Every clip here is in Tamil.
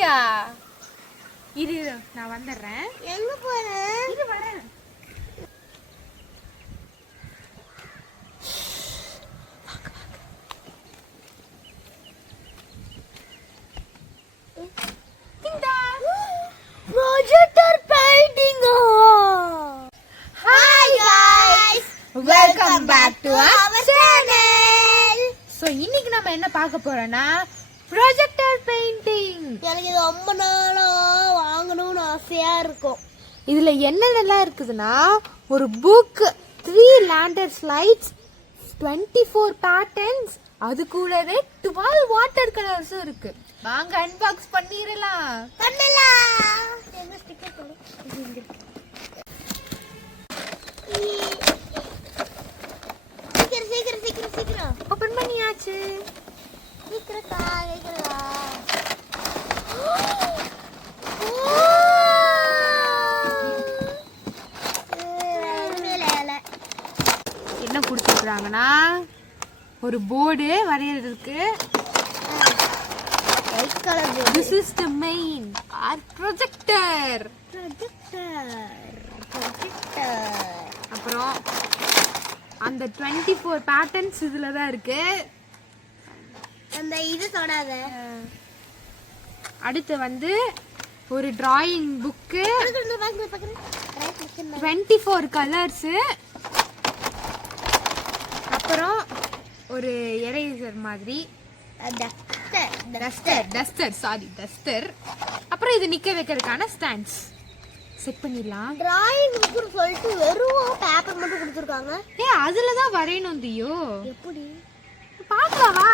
இல்லையா? இரு நான் வந்துடுறேன். எங்க போறேன்? இரு வரேன். Projector painting. Hi guys, welcome back to our channel. So இன்னைக்கு நம்ம என்ன பார்க்க போறோம்னா ப்ரொஜெக்டர் பெயிண்டிங். எனக்கு இது ரொம்ப நாளா வாங்கணும்னு ஆசையா இருக்கும். இதுல என்னென்னலாம் இருக்குதுன்னா ஒரு புக், 3 லேண்டர்ஸ் லைட்ஸ், 24 பேட்டர்ன்ஸ், அது கூடவே 12 வாட்டர் கலர்ஸும் இருக்கு. வாங்க அன்பாக்ஸ் பண்ணிரலாம். எங்க ஸ்டிக்கர் போடு. சீக்கிரம் ஓபன் பண்ணியாச்சு. சீக்கிரம். என்ன கொடுத்துருக்காங்கன்னா ஒரு போர்டு வரையறதுக்கு. White colour board. This is the main our projector. அப்புறம் அந்த 24 பேட்டர்ன்ஸ் இதுல தான் இருக்கு. அந்த இது தொடாத. அடுத்து வந்து ஒரு டிராயிங் புக்கு, 24 கலர்ஸ், அப்புறம் ஒரு எரேசர் மாதிரி டஸ்டர். அப்புறம் இது நிக்க வைக்கிறதுக்கான ஸ்டாண்ட்ஸ். செட் பண்ணிடலாம். டிராயிங் புக்னு சொல்லிட்டு வெறும் பேப்பர் மட்டும் கொடுத்துருக்காங்க. அதுல தான் வரையணும் தியோ. எப்படி பார்க்கலாம் வா.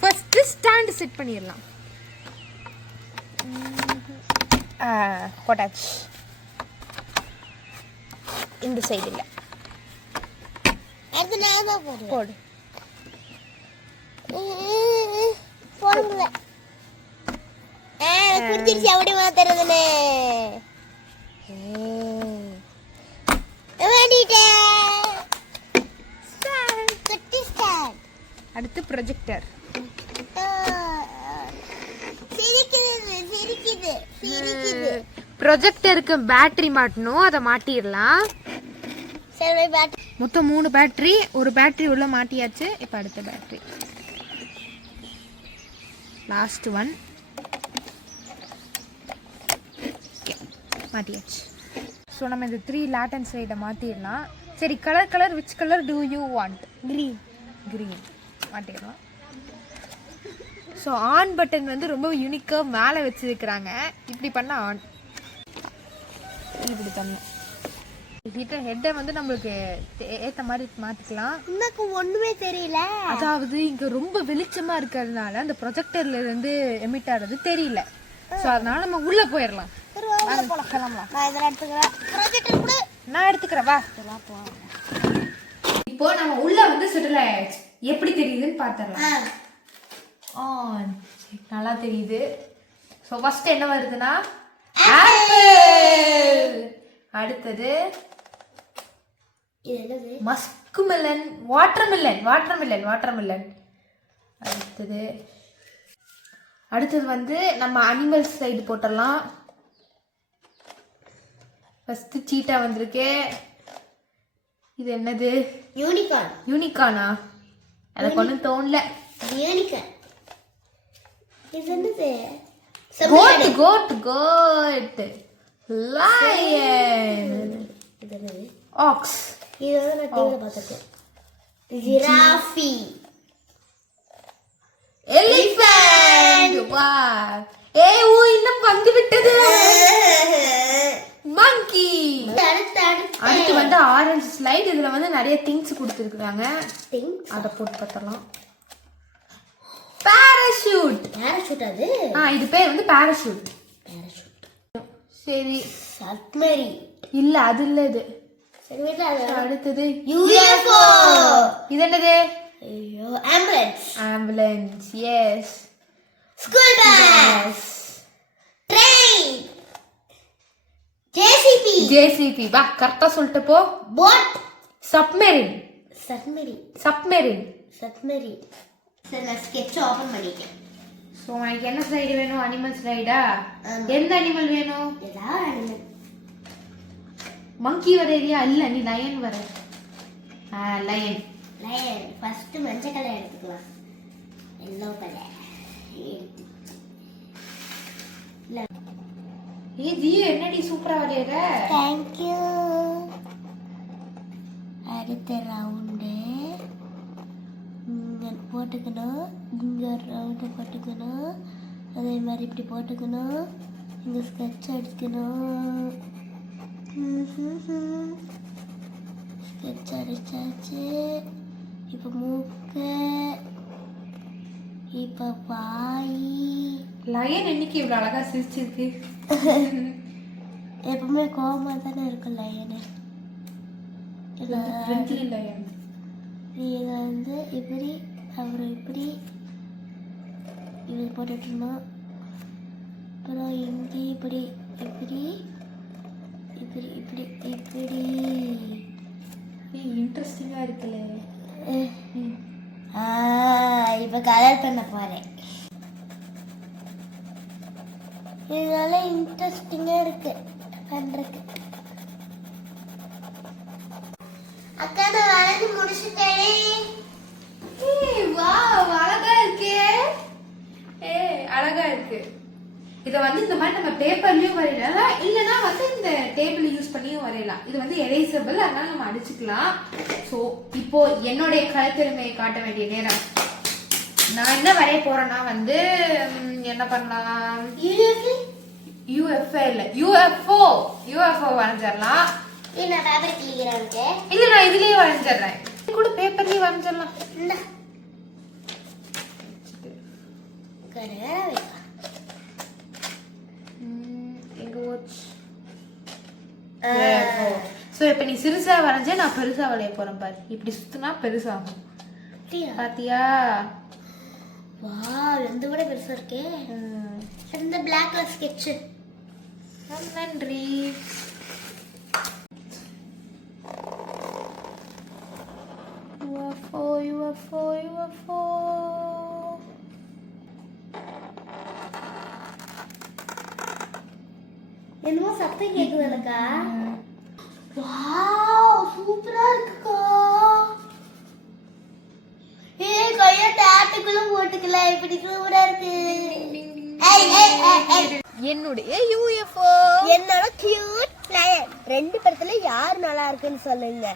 ஃபர்ஸ்ட் ஸ்டாண்ட் செட் பண்ணிடலாம். போட்டாச்சு. இந்த சைடு இல்ல, அது நான் தான் போடுறேன். போடு. போடுங்க. குடிச்சிருச்சு அப்படி மாத்துறதுன்னு அடுத்து ப்ரொஜெக்டர். ப்ரொஜெக்டருக்கு பேட்டரி மாட்டணும், அதை மாட்டிடலாம். மொத்தம் 3 பேட்டரி, ஒரு பேட்டரி உள்ள மாட்டியாச்சு. இப்போ அடுத்த பேட்டரி, லாஸ்ட் ஒன் மாட்டியாச்சு. ஸோ நம்ம இந்த 3 லேட்டன் சைடை மாற்றிடலாம். சரி, colour which colour do you want? Green மாட்டிடலாம். ஸோ ஆன் பட்டன் வந்து ரொம்ப யூனிக்காக மேலே வச்சுருக்கிறாங்க. இப்படி பண்ணால் ஆன், இப்படி தரணும். ஹெட்டை வந்து நம்மளுக்கு ஏற்ற மாதிரி மாற்றிக்கலாம். எனக்கு ஒன்றுமே தெரியல. அதாவது இங்கே ரொம்ப வெளிச்சமாக இருக்கிறதுனால அந்த ப்ரொஜெக்டர்ல இருந்து எமிட் ஆகிறது தெரியல. ஸோ அதனால நம்ம உள்ளே போயிடலாம். கிளம்பலாம். நான் எடுத்துக்கிறேன் வா. இப்போ நம்ம உள்ள வந்து செட்டில் ஆயிடுச்சு. எப்படி தெரியுதுன்னு பார்த்துடலாம். நல்லா தெரியுது. ஸோ ஃபர்ஸ்ட் என்ன வருதுன்னா ஆப்பிள். அடுத்தது மஸ்குமெலன், வாட்டர்மெலன். அடுத்தது வந்து நம்ம அனிமல்ஸ் சைடு போட்டுடலாம். ஃபர்ஸ்ட் சீட்டா வந்திருக்கு. இது என்னது? யூனிகார்னா? எனக்கு ஒன்றும் தோணல. Goat, lion, ox. இது வந்து நான் டிவில பார்த்திருக்கேன். Giraffe, elephant. வா, இன்னும் வந்து விட்டது. மங்கி. அடுத்து வந்து ஆரஞ்சு ஸ்லைட். இதுல வந்து நிறைய திங்ஸ் கொடுத்துருக்காங்க. அதை போட்டு பார்த்தலாம். பாராசூட். அது இது பேர் வந்து பாராசூட். சரி, சப்மரி இல்ல, அது இல்ல. இது அடுத்தது யூஎஃப்ஓ. இது என்னது? Ambulance. Yes. School bus. Train. JCB. வா, கரெக்டா சொல்லிட்டு போ. போட். சப்மெரின். சரி, நான் ஸ்கெட்ச் ஓபன் பண்ணிட்டேன். ஸோ உனக்கு என்ன ஸ்லைடு வேணும்? அனிமல் ஸ்லைடா? ஆமா. எந்த அனிமல் வேணும்? ஏதாவது அனிமல். மங்கி வரையிறியா? இல்ல நீ லயன் வர. லயன். லயன். ஃபர்ஸ்ட் மஞ்சள் கலர் எடுத்துக்கலாம். எல்லோ கலர் எடுத்து. ஏ ஜியோ என்னடி சூப்பரா வரையற. Thank you. அடுத்த ரவுண்டு இங்க போட்டுக்கணும். இங்க ஒரு ரவுண்டு போட்டுக்கணும். அதே மாதிரி இப்படி போட்டுக்கணும். இங்க ஸ்கெட்ச் அடிக்கணும். ஸ்கெட்ச் அடிச்சாச்சு. இப்போ மூக்கு, இப்போ வாய். லயன் இன்னைக்கு இவ்வளவு அழகா சிரிச்சிருக்கு. எப்பவுமே கோவமா தானே இருக்கும் லயனு. Friendly line. இதை வந்து இப்படி அப்புறம் இப்படி இது போட்டுட்டோம். அப்புறம் இங்கே இப்படி இப்படி இப்படி இப்படி இப்படி. இன்ட்ரெஸ்டிங்கா இருக்குல்ல. இப்போ கலர் பண்ண போறேன். இதனால இன்ட்ரெஸ்டிங்கா இருக்கு பண்றதுக்கு. அக்கா நான் வரைஞ்சு முடிச்சிட்டேனே. வாவ் அழகா இருக்கே. அழகா இருக்கு. இத வந்து இந்த மாதிரி நம்ம பேப்பர்லயும் வரையலாம், இல்லனா வந்து இந்த டேபிள் யூஸ் பண்ணியும் வரையலாம். இது வந்து எரேசபிள், அதனால நம்ம அடிச்சுக்கலாம். சோ இப்போ என்னோட கலைத்திறமையை காட்ட வேண்டிய நேரம். நான் என்ன வரைய போறேன்னா வந்து என்ன பண்ணலாம்? யூஎஃப்ஓ இல்ல யூஎஃப்ஓ வரைஞ்சிடலாம். நான் பேப்பர் கிளிக்கிறேன். இல்ல நான் இதுலயே வரைஞ்சிடுறேன். கூட பேப்பர்லயே வரைஞ்சிடலாம். எங்க வாட்ச். சோ இப்ப நீ சிறுசா வரைஞ்ச, நான் பெருசா வரைய போறேன் பாரு. இப்படி சுத்தினா பெருசாகும். பாத்தியா? வாவ் இந்த விட பெருசா இருக்கே. இந்த black கலர் ஸ்கெட்ச். நன்றி. UFO. என்னமோ சத்தம் கேக்குது எனக்கா. வாவ் சூப்பரா இருக்குக்கா. கைய டாட்டுக்குள்ள போட்டுக்கலாம். இப்படி சூப்பரா இருக்கு. என்னுடைய UFO, என்னோட கியூட் லயன். ரெண்டு படத்துல யார் நல்லா இருக்குன்னு சொல்லுங்க.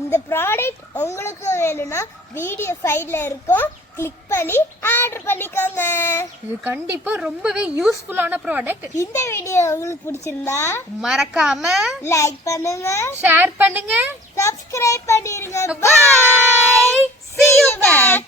இந்த ப்ராடக்ட் உங்களுக்கு வேணும்னா வீடியோ சைடுல இருக்கும், கிளிக் பண்ணி ஆர்டர் பண்ணிக்கோங்க. இது கண்டிப்பா ரொம்பவே யூஸ்ஃபுல்லான ப்ராடக்ட். இந்த வீடியோ உங்களுக்கு பிடிச்சிருந்தா மறக்காம லைக் பண்ணுங்க, ஷேர் பண்ணுங்க, சப்ஸ்கிரைப் பண்ணிருங்க. பை. See you back.